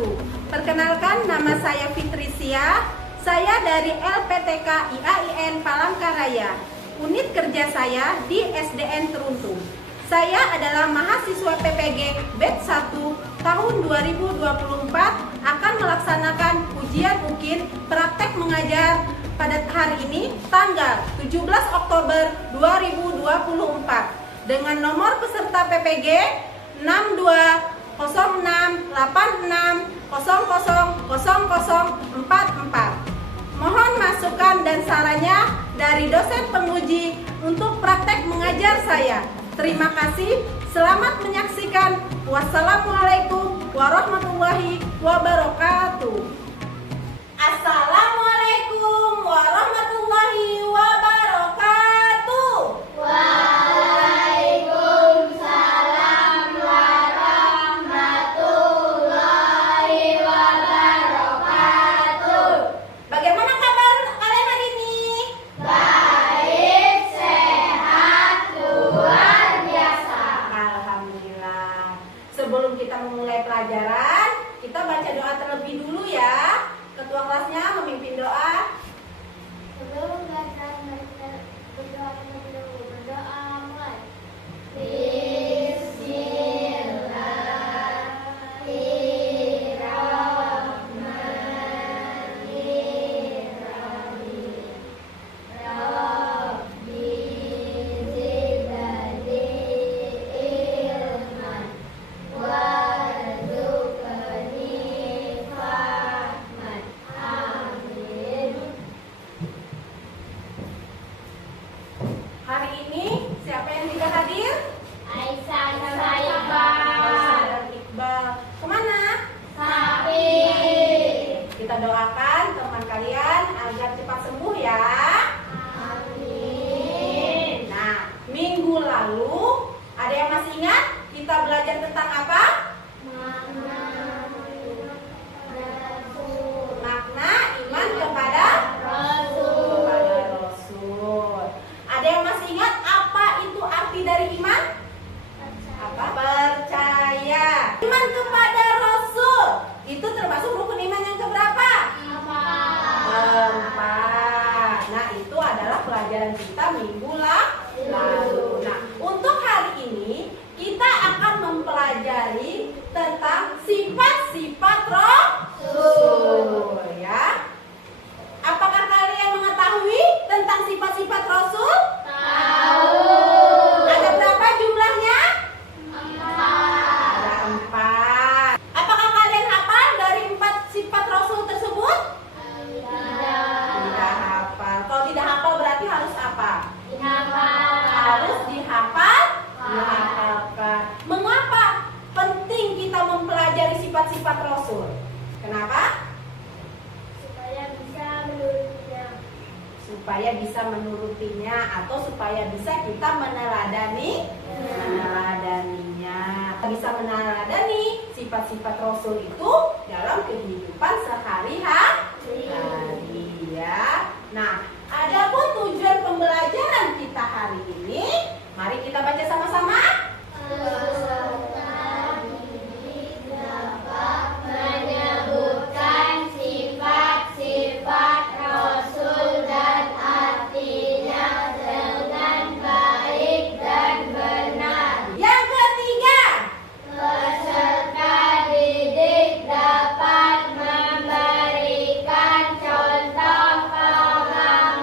wabarakatuh. Perkenalkan, nama saya Fitrisia. Saya dari LPTK IAIN Palangkaraya. Unit kerja saya di SDN Teruntung. Saya adalah mahasiswa PPG Batch 1 tahun 2024 akan melaksanakan ujian UKIN praktek mengajar pada hari ini tanggal 17 Oktober 2024 dengan nomor peserta PPG 620686000044. Mohon masukan dan sarannya dari dosen penguji untuk praktek mengajar saya. Terima kasih, selamat menyaksikan. Wassalamualaikum warahmatullahi wabarakatuh. Assalamualaikum warahmatullahi wabarakatuh. Waalaikumsalam warahmatullahi wabarakatuh. Bagaimana kabar kalian hari ini? Baik, sehat, luar biasa. Alhamdulillah. Sebelum kita memulai pelajaran, kita baca doa terlebih dulu ya. Ketua kelasnya memimpin doa. Sebelum berdoa mulai. Bismillahirrahmanirrahim. Rabbi zidni ilman warzuqni fahman. Amin. Hari ini siapa yang tidak hadir? Aisyah dan Aisyah dan Iqbal. Kemana? Sapi. Kita doakan teman kalian agar cepat sembuh ya. Amin. Nah, minggu lalu ada yang masih ingat kita belajar tentang apa? Makna iman kepada Rasul. Rasul. Ada yang masih ingat apa itu arti dari iman? Apa? Percaya. Iman kepada Rasul itu termasuk rukun iman yang keberapa? Keempat. Nah, itu adalah pelajaran kita minggu lalu. Nah, untuk hari ini kita akan mempelajari tentang sifat-sifat Rasul ya. Apakah kalian mengetahui tentang sifat-sifat Rasul? Tahu. Ada berapa jumlahnya? 4. Ada 4. Apakah kalian hafal dari 4 sifat Rasul tersebut? Tidak hafal. Kalau tidak hafal berarti harus apa? Harus dihafal, dihafalkan. Mengapa penting kita mempelajari sifat-sifat Rasul? Kenapa? Supaya bisa menurutinya atau supaya bisa kita meneladaninya. Bisa meneladani sifat-sifat Rasul itu dalam kehidupan sehari-hari ya. Nah, adapun tujuan pembelajaran kita hari ini, mari kita baca sama-sama. Menyebutkan sifat-sifat Rasul dan artinya dengan baik dan benar. Yang ketiga, Peserta didik dapat memberikan contoh pemahaman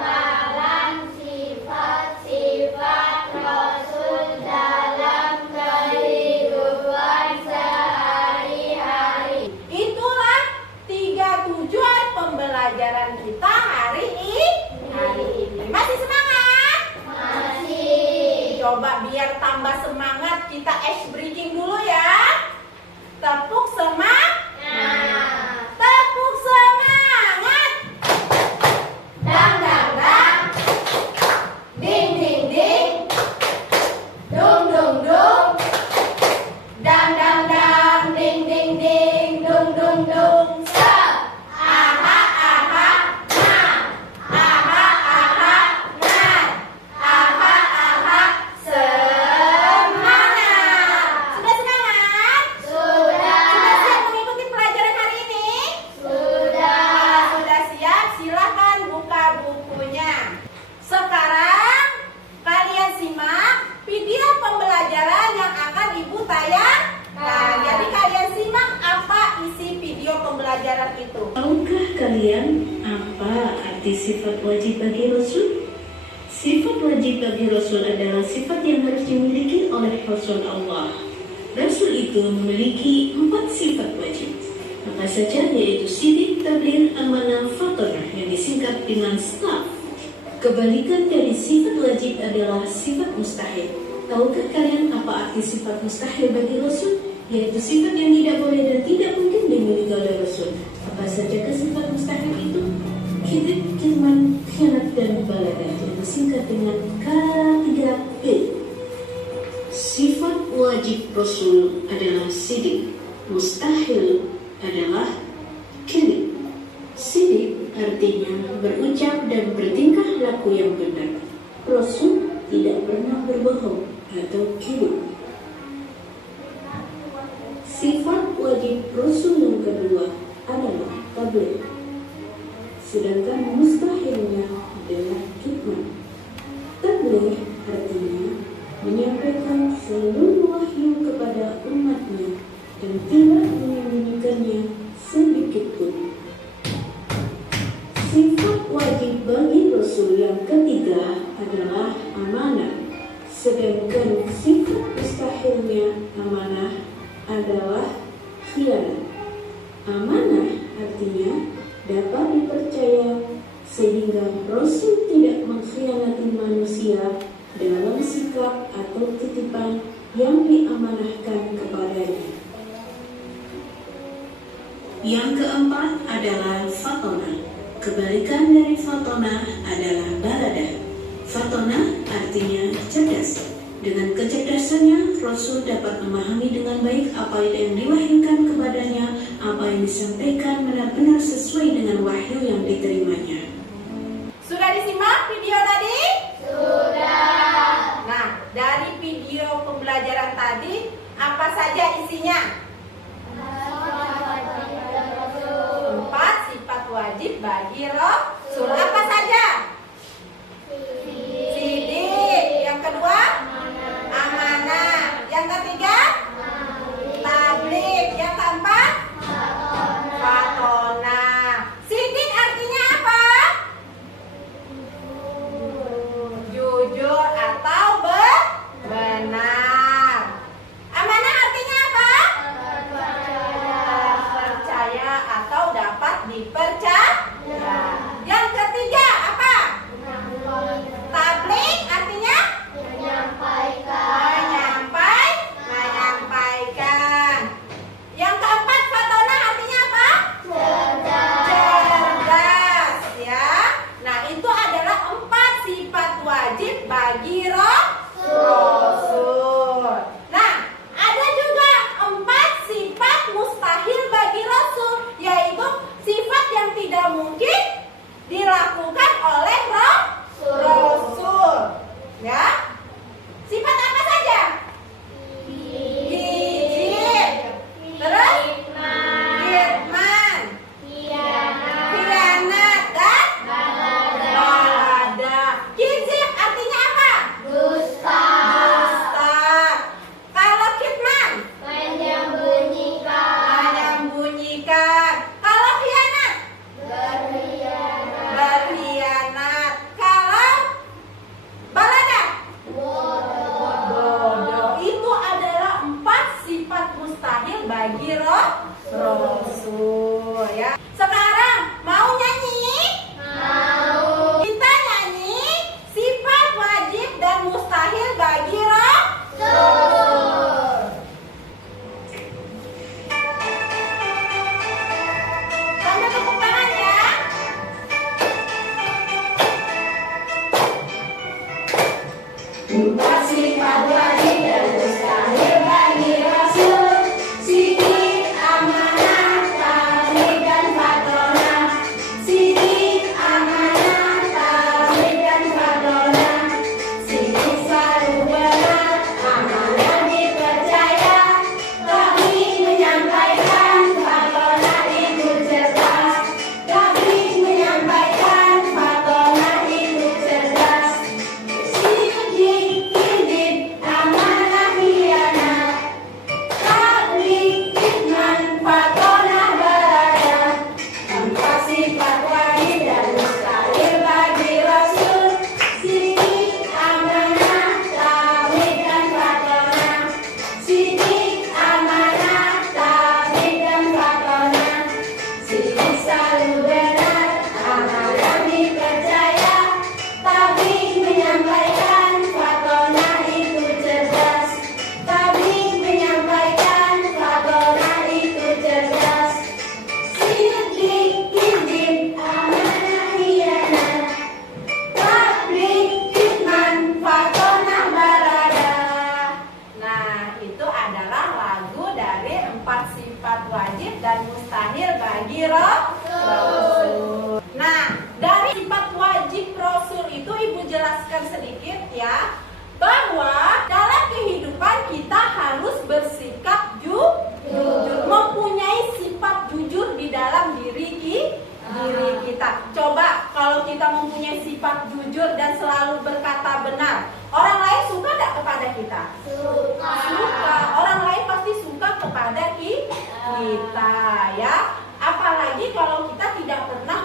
pembelajaran itu. Tahukah kalian apa arti sifat wajib bagi Rasul? Sifat wajib bagi Rasul adalah sifat yang harus dimiliki oleh Rasul Allah. Rasul itu memiliki 4 sifat wajib. Apa saja, yaitu sidik, tabligh, amanah, fatonah, yang disingkat dengan STAF. Kebalikan dari sifat wajib adalah sifat mustahil. Tahukah kalian apa arti sifat mustahil bagi Rasul? Yaitu sifat yang tidak boleh dan tidak mungkin dimiliki oleh Rasul. Apa saja sifat mustahil itu? Kibir, kitman, khianat, dan baladah, yang disingkat dengan K3P. Sifat wajib Rasul adalah sidik, mustahil adalah kibir. Sidik artinya berucap dan bertingkah laku yang benar. Rasul tidak pernah berbohong atau kibir. Sifat wajib Rasul yang kedua adalah tabligh. Sedangkan mustahilnya adalah kitman. Tabligh artinya menyampaikan seluruh wahyu kepada umatnya dan tidak menyembunyikannya sedikit pun. Sifat wajib bagi Rasul yang ketiga adalah amanah. Sedangkan sifat mustahilnya amanah adalah khianat. Amanah artinya dapat dipercaya sehingga Rasul tidak mengkhianati manusia dalam sikap atau titipan yang diamanahkan kepadanya. Yang keempat adalah fatonah. Kebalikan dari fatonah adalah baladah. Fatonah artinya cerdas. Dengan kecerdasannya, Rasul dapat memahami dengan baik apa yang diwahyukan kepadanya, apa yang disampaikan benar-benar sesuai dengan wahyu yang diterimanya. Sudah disimak video tadi? Sudah. Nah, dari video pembelajaran tadi, apa saja isinya? 4 sifat wajib bagi Rasul. Apa saja? Sidik. Yang kedua? Amanah. Yang ketiga? Tabligh. Yang keempat? Fatonah. wajib dan mustahil bagi Rasul. Nah, dari sifat wajib Rasul itu Ibu jelaskan sedikit ya, bahwa dalam kehidupan kita harus bersikap jujur, mempunyai sifat jujur di dalam diri kita. Coba kalau kita mempunyai sifat jujur dan selalu berkata benar, orang lain suka tidak kepada kita? Suka. Orang lain pasti suka kepada kita ya. Apalagi kalau kita tidak pernah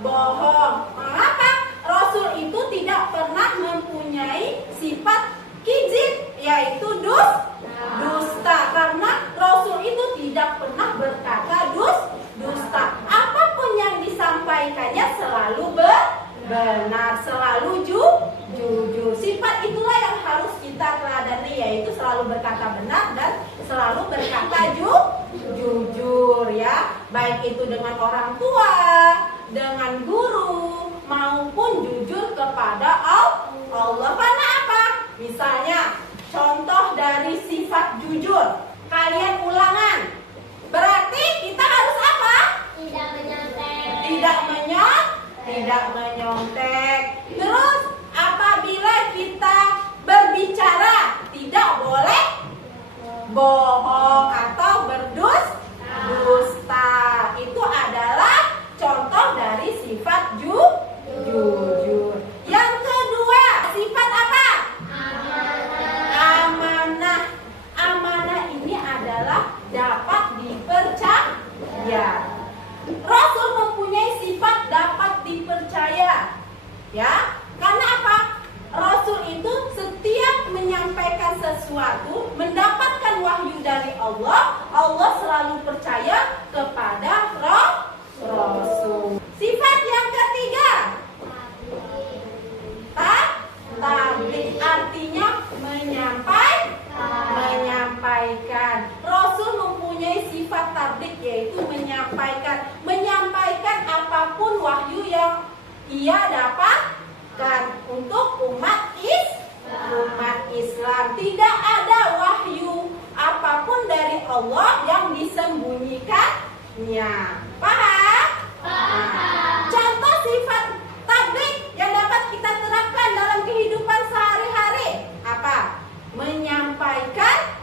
bohong. Mengapa? Rasul itu tidak pernah mempunyai sifat kizib, yaitu dusta. Karena Rasul itu tidak pernah berkata dusta. Apapun yang disampaikannya selalu benar, selalu jujur. Sifat itulah yang harus kita teladani, yaitu selalu berkata benar dan selalu berkata jujur ya. Baik itu dengan orang tua, dengan guru, maupun jujur kepada Allah. Karena apa? Misalnya contoh dari sifat jujur, kalian ulangan, berarti kita harus apa? Tidak menyontek. Terus apabila kita berbicara tidak boleh bohong atau berdusta. Itu adalah contoh dari sifat jujur. Yang kedua, sifat apa? Amanah ini adalah dapat dipercaya. Rasul mempunyai sifat dapat dipercaya. Ya, karena apa? Rasul itu setiap menyampaikan sesuatu, mendapatkan wahyu dari Allah, Allah selalu percaya kepada Rasul. Sifat yang ketiga, tabligh, artinya menyampaikan. Rasul mempunyai sifat tabligh, yaitu menyampaikan apapun wahyu yang ia dapatkan untuk umat Islam. Tidak ada wahyu apapun dari Allah yang disembunyikannya. Paham? Contoh sifat tabligh yang dapat kita terapkan dalam kehidupan sehari-hari apa? Menyampaikan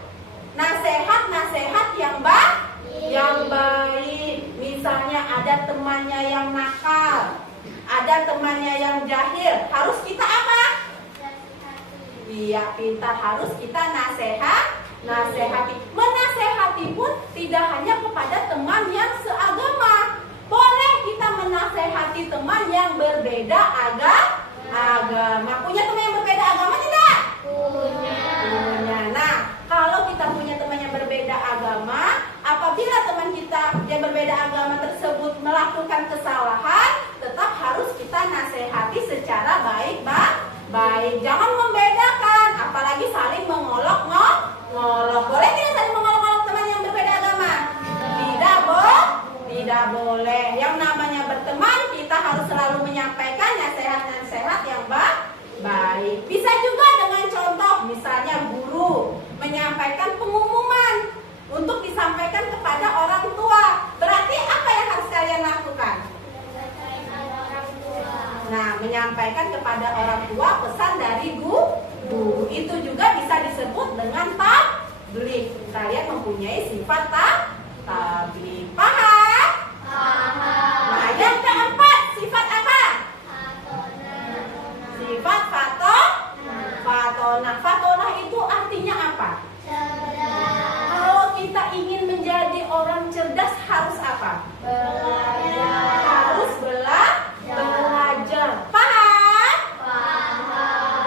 nasihat-nasihat yang baik. Misalnya ada temannya yang nakal, ada temannya yang jahil, harus kita apa? Iya, pintar, harus kita nasehati. Menasehati pun tidak hanya kepada teman yang seagama. Boleh kita menasehati teman yang berbeda agama. Punya teman yang berbeda agama tidak? Punya. Nah, kalau kita punya teman yang berbeda agama, apabila teman kita yang berbeda agama tersebut melakukan kesalahan, tetap harus kita nasehati secara baik. Jangan membedakan, apalagi saling mengolok-ngolok. Boleh tidak saling mengolok-ngolok teman yang berbeda agama? Tidak boleh. Yang namanya berteman, kita harus selalu menyampaikan nasihat-nasihat yang baik. Bisa juga dengan contoh, misalnya guru menyampaikan pengumuman untuk disampaikan kepada orang tua. Berarti apa yang harus kalian lakukan? Nah, menyampaikan kepada orang tua pesan dari guru. Itu juga bisa disebut dengan tabligh. Kalian mempunyai sifat tabligh. Paham? Nah, yang keempat, sifat apa? Sifat fatonah. Fatonah itu artinya apa? Kalau kita ingin menjadi orang cerdas harus apa? Harus belajar. Paham?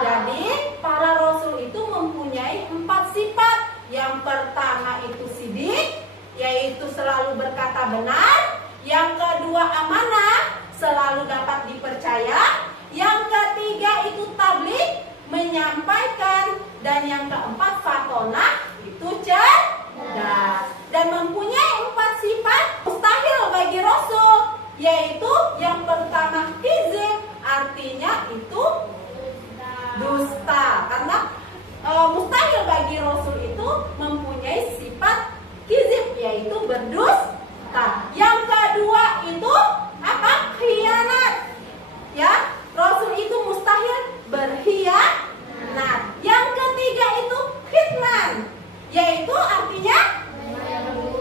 Jadi para rasul itu mempunyai 4 sifat. Yang pertama itu sidik, yaitu selalu berkata benar. Yang kedua amanah, selalu dapat dipercaya. Yang ketiga itu tabligh, menyampaikan. Dan yang keempat fatonah, itu cerdas. Dan mempunyai 4 sifat mustahil bagi rasul, yaitu yang pertama kizib, artinya itu dusta. Karena mustahil bagi rasul itu mempunyai sifat kizib, yaitu berdusta. Nah, yang kedua itu apa? Khianat. Ya, Rasul itu mustahil berkhianat. Yang ketiga itu kitman, yaitu artinya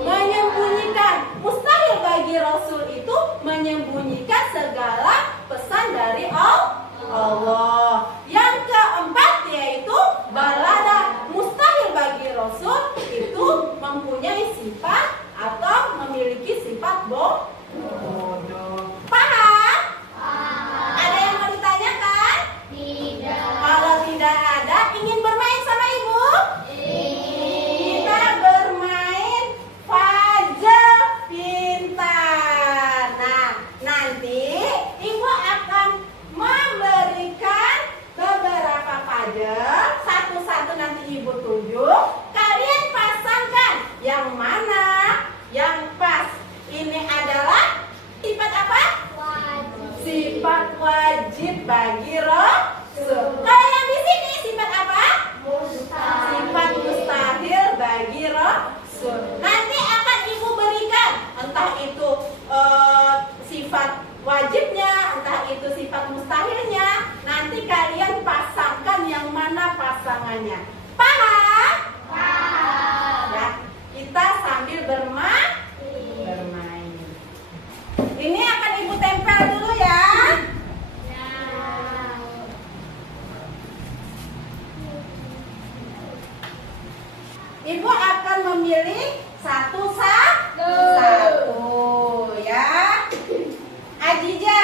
menyembunyikan. Mustahil bagi Rasul itu menyembunyikan segala pesan dari Allah. Yang keempat yaitu balada. Mustahil bagi Rasul itu mempunyai sifat atau memiliki sifat bodoh. Paham? Ada yang mau ditanyakan? Tidak. Kalau tidak ada, ingin bermain sama ibu? Kita bermain puzzle pintar. Nah, nanti ibu akan memberikan beberapa puzzle. Satu-satu nanti ibu tunjuk. Kalian pasangkan yang mana yang pas. Ini adalah sifat apa? Sifat wajib bagi Rasul. Kalau yang di sini sifat apa? Sifat mustahil bagi Rasul. Nanti akan ibu berikan, entah itu sifat wajibnya, entah itu sifat mustahilnya. Nanti kalian pasangkan yang mana pasangannya. Paham? Ya, kita sambil bermain. Ini akan ibu tempel dulu ya. Ibu akan memilih satu ya. Ajija.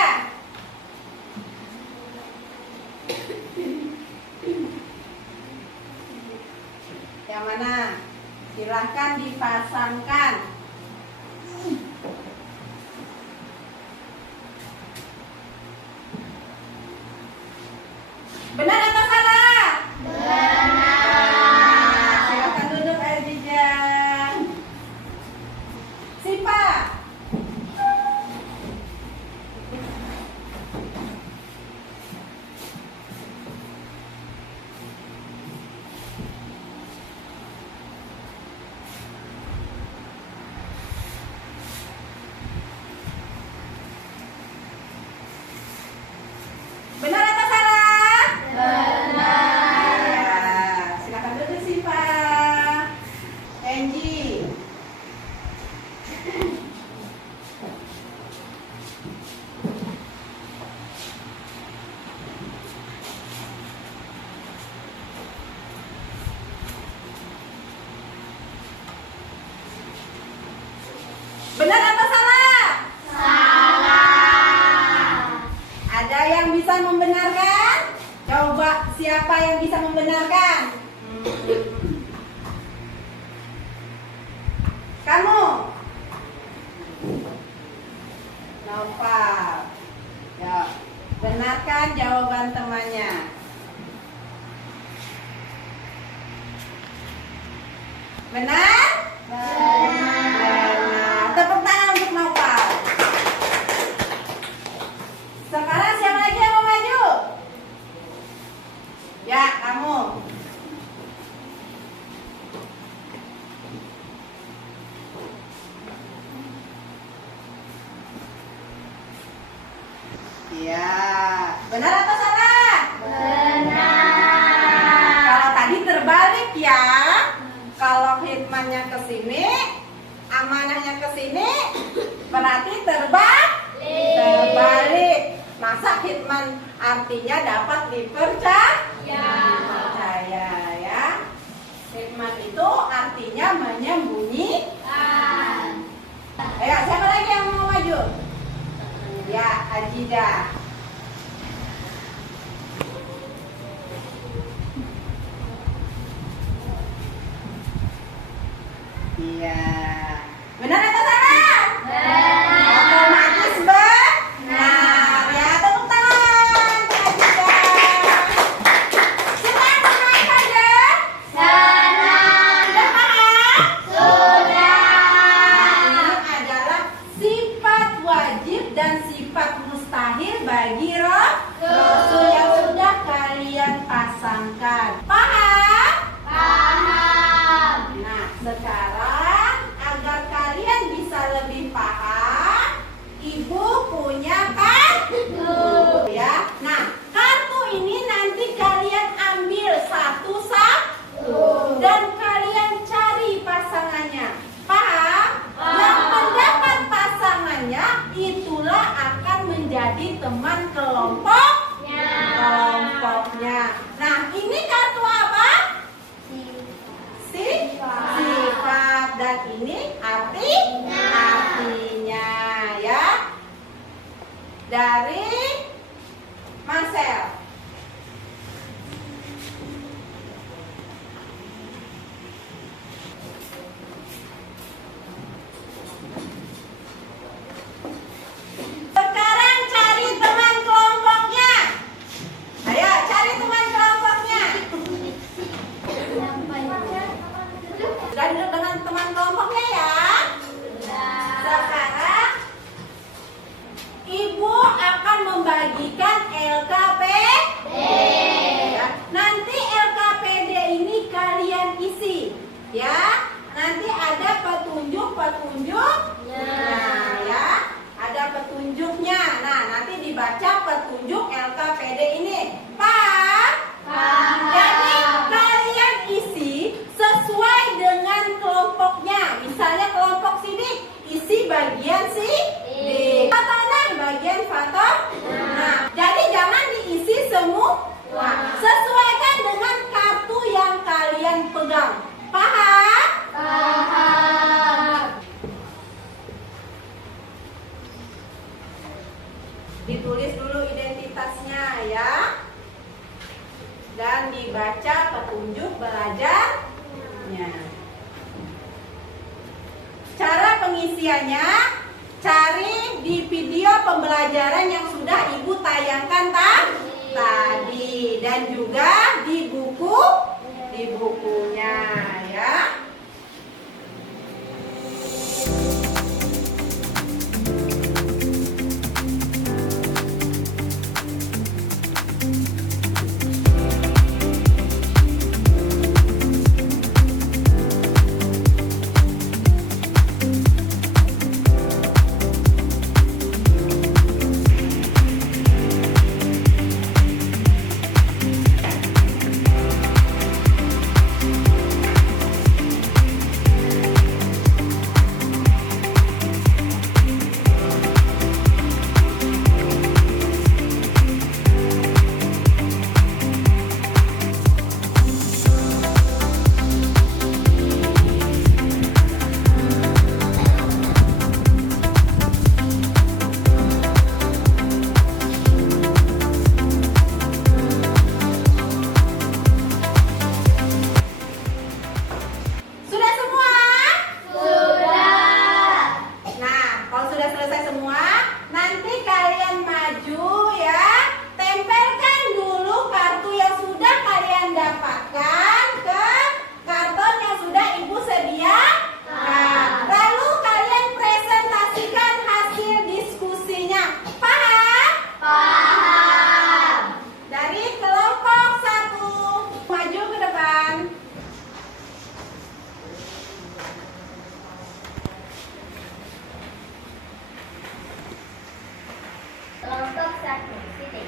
Yang mana? Silahkan dipasangkan. Benar atau salah? Benar. Silakan duduk Ajija. Sipa. Benar atau salah? Benar. Ya, silakan duduk Sipa. Angie. Benar atau salah? Salah. Ada yang bisa membenarkan? Coba siapa yang bisa membenarkan? Kamu? Noval. Ya, benarkan jawaban temannya. Benar? Benar. Tepuk tangan untuk Noval. Sekarang siapa lagi yang mau maju? Ya, kamu. Iya. Benar atau salah? Benar. Kalau tadi terbalik ya. Kalau hitmannya ke sini, amanahnya ke sini, berarti terbalik. Masa hitman artinya dapat dipercaya ya. Hitman itu artinya menyembunyikan. Ayo, siapa lagi yang mau maju? Ya, Ajida. Iya. Benar atau salah? Benar. Otomatis benar. Ya, tepuk tangan. Ajida. Sudah bermain saja? Senang. Sudah paham? Sudah. Ini adalah sifat wajib dan sifat mustahil bagi Rasul yang sudah kalian pasangkan. Paham? Paham. Nah, sekarang dari Marcel. Sekarang cari teman kelompoknya. Ayo cari teman kelompoknya. Sudah duduk dengan teman kelompoknya ya. Sekarang Ibu akan membagikan LKPD. Ya. Nanti LKPD ini kalian isi, ya. Nanti ada petunjuk-petunjuknya, ya. Ada petunjuknya. Nah, nanti dibaca petunjuk LKPD ini. Paham? Jadi kalian isi sesuai dengan kelompoknya. Misalnya kelompok sini isi bagian si D. Fatona bagian foto. Nah, jadi jangan diisi semua. Sesuaikan dengan kartu yang kalian pegang. Paham? Ditulis dulu identitasnya ya. Dan dibaca petunjuk belajarnya. Cara pengisiannya, cari di video pembelajaran yang sudah Ibu tayangkan tadi dan juga di bukunya ya. Kelompok 1, titik.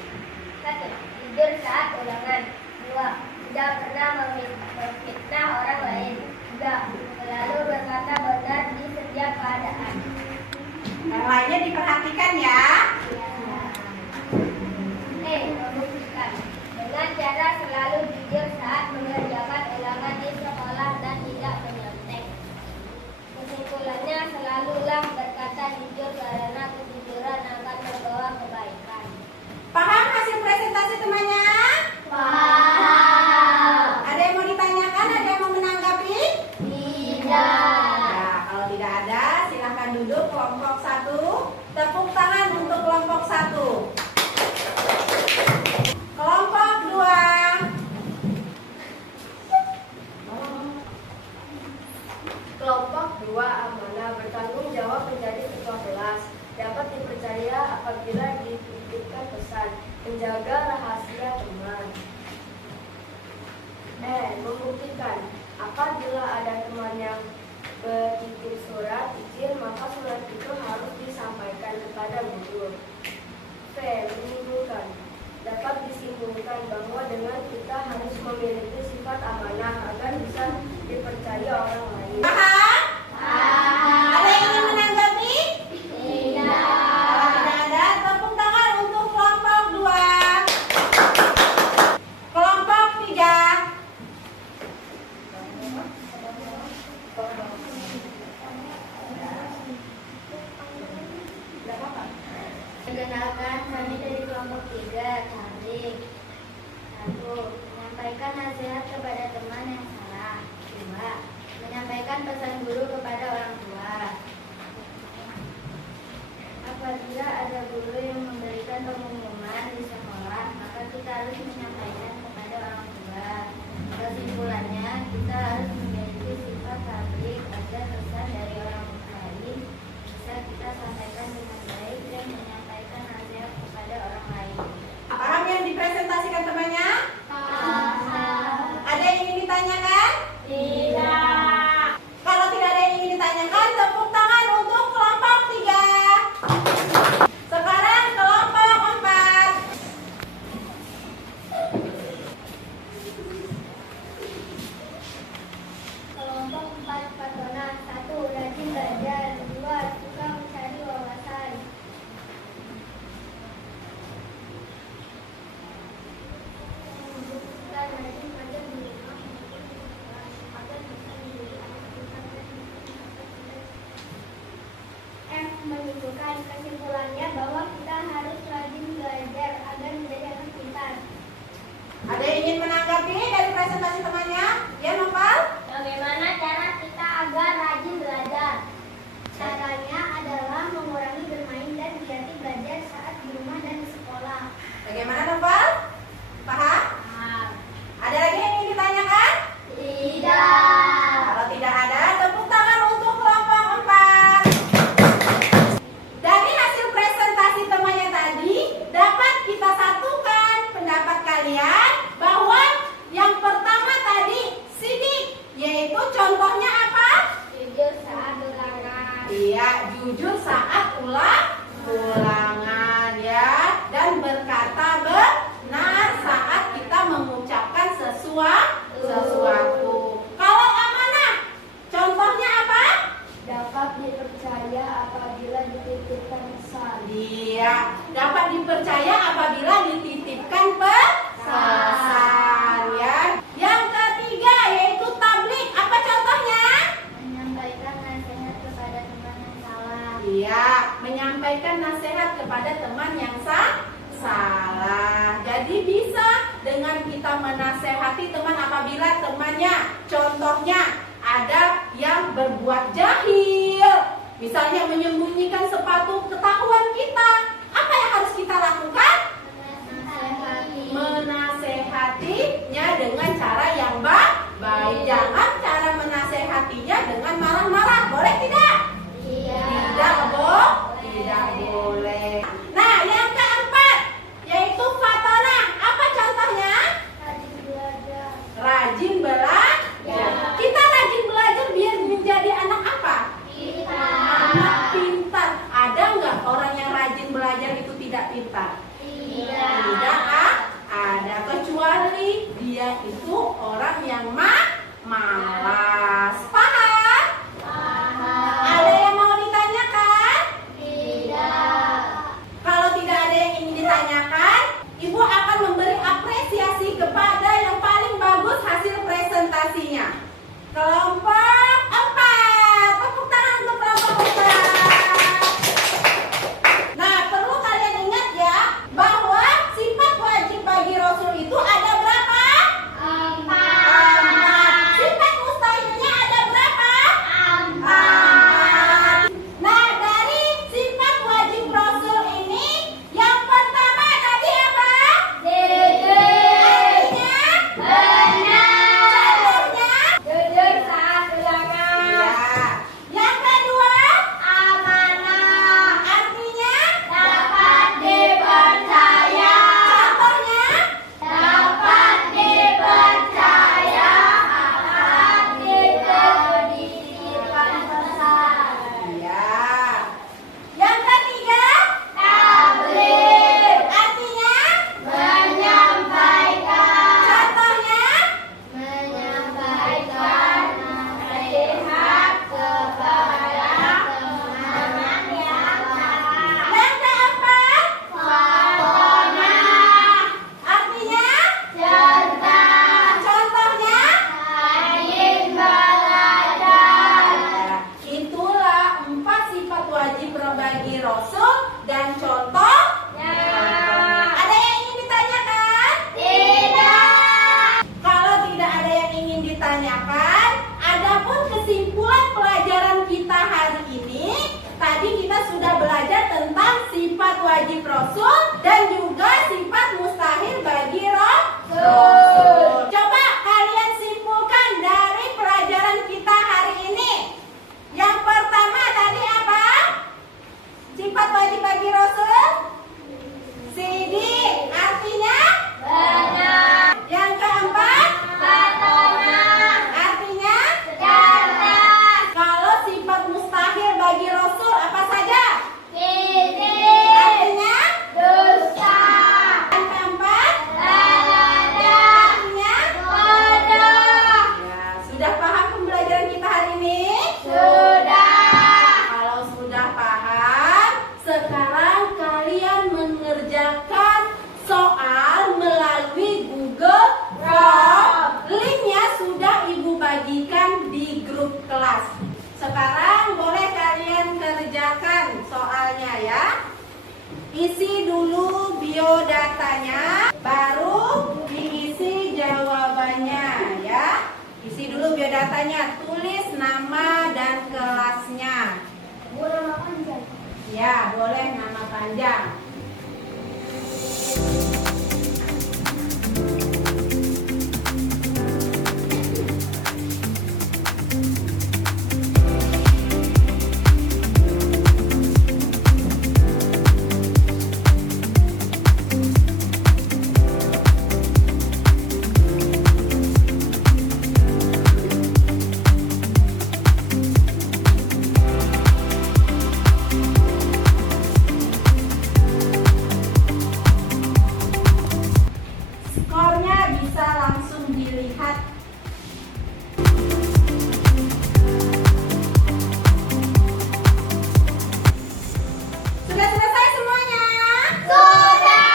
1. Tidur saat ulangan. 2. Tidak pernah memfitnah orang lain. 3. Selalu berkata benar di setiap keadaan. Yang lainnya diperhatikan ya. Membuktikan dengan cara selalu jujur saat mengerjakan ulangan di sekolah dan tidak menyontek. Kesimpulannya, selalulah berkata jujur karena kejujuran akan membawa kebaikan. Paham hasil presentasi temannya? Paham. Ada yang mau ditanyakan? Ada yang mau menanggapi? Tidak. Ya, kalau tidak ada, silahkan duduk kelompok 1. Tepuk tangan untuk kelompok 1. Kelompok 2. Kelompok 2 amanah bertanggung jawab menjadi ketua kelas, dapat dipercaya apabila dititipkan pesan, menjaga rahasia teman. Membuktikan apabila ada teman yang bertitip surat izin, maka surat itu harus disampaikan kepada guru. Menyimpulkan, dapat disimpulkan bahwa dengan kita harus memiliki sifat amanah agar bisa dipercaya orang lain. Paham? Ada yang ingin menanggapi? Tidak. Kalau tidak ada, tepuk tangan untuk kelompok 2. Kelompok 3. Perkenalkan, kami dari kelompok 3, Tarik. 1. Menyampaikan nasihat kepada teman yang salah. 2. Menyampaikan pesan guru kepada orang tua. Apabila ada guru yang memberikan pengumuman di sekolah, maka kita harus menyampaikan kepada orang tua. Kesimpulannya, kita harus memiliki sifat tablik agar pesan dari orang lain bisa kita sampaikan dengan baik dan menyampaikan nasihat kepada orang lain. Paham yang dipresentasikan temannya? Ada yang ingin ditanyakan? Tidak. Kalau tidak ada yang ingin ditanyakan, tepuk tangan untuk kelompok 3. Sekarang kelompok 4. Kelompok 4 Patona. 1. Rajin belajar. 2. Suka mencari wawasan. Membutuhkan rajin belajar di rumah maupun di sekolah agar bisa menjadi anak pintar dan F. Menunjukkan kesimpulannya bahwa kita harus rajin belajar agar menjadi anak pintar. Ada yang ingin menanggapi dari presentasi temannya? Ya, Nopal? Bagaimana cara kita agar rajin belajar? Caranya adalah mengurangi bermain dan diganti belajar saat di rumah dan di sekolah. Bagaimana, Nopal? Paham? Ada lagi yang ingin ditanyakan? Tidak. Kalau tidak ada, tepuk tangan untuk kelompok 4. Dari hasil presentasi temannya tadi, dapat kita satukan pendapat kalian bahwa yang pertama tadi, sidik, yaitu contohnya apa? Jujur saat ulangan. Iya, jujur saat ulangan ya, dan berkata benar saat kita mengucapkan sesuatu. Kalau amanah, contohnya apa? Dapat dipercaya apabila dititipkan pesan. Iya, dapat dipercaya apabila dititipkan pesan ya. Yang ketiga yaitu tablik. Apa contohnya? Menyampaikan nasihat kepada teman yang salah. Iya, menyampaikan nasihat kepada teman yang salah. Jadi bisa dengan kita menasehati teman apabila temannya, contohnya ada yang berbuat jahil, misalnya menyembunyikan sepatu ketahuan kita. Apa yang harus kita lakukan? Menasehatinya dengan cara yang baik. Jangan cara menasehatinya dengan marah-marah. Boleh tidak? Tidak boleh. Nah, yang keempat yaitu Fatona. Apa contohnya? Rajin belajar. Rajin belajar. Kita rajin belajar biar menjadi anak apa? Anak pintar. Ada nggak orang yang rajin belajar itu tidak pintar? Tidak ada, kecuali dia itu orang yang malas. Paham? Ada yang mau ditanyakan? Kalau tidak ada yang ingin ditanyakan, Ibu akan memberi apresiasi kepada yang paling bagus hasil presentasinya. Kelompok 4. Tepuk tangan untuk kelompok 4. Nah, perlu kalian ingat ya, bahwa sifat wajib bagi Rasul itu ada berapa? 4. Sifat mustahilnya ada berapa? 4. Nah, dari sifat wajib Rasul ini, yang pertama tadi apa? Artinya? Contohnya? Jujur saat ulangan. Iya. Yang kedua? Amanah. Artinya? Dapat dipercaya. Contohnya? Dapat dipercaya apabila dititipkan pesan. Iya. Yang ketiga? Tablik. Artinya? Menyampaikan. Contohnya? Menyampaikan nasihat kepada teman yang salah. Yang keempat? Fatona. Artinya? Cerdas. Contohnya? Rajin belajar. Itulah 4 sifat wajib bagi Rasul dan contoh Isi dulu biodatanya, baru diisi jawabannya ya. Isi dulu biodatanya, tulis nama dan kelasnya. Boleh nama panjang. Ya, boleh nama panjang. Skornya bisa langsung dilihat. Sudah selesai semuanya? Sudah.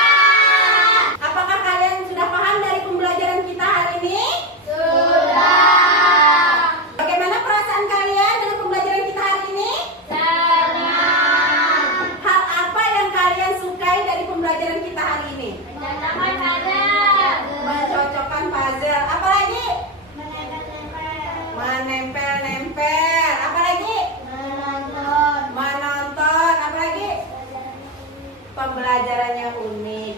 Apakah kalian sudah paham dari pembelajaran kita hari ini? Sudah. Bagaimana perasaan kalian dengan pembelajaran kita hari ini? Senang. Hal apa yang kalian sukai dari pembelajaran kita hari ini? Menanamkan pada. Mencocokkan puzzle. Apa lagi? Menempel-nempel. Menempel-nempel. Apa lagi? Menonton. Menonton. Apa lagi? Pembelajarannya unik.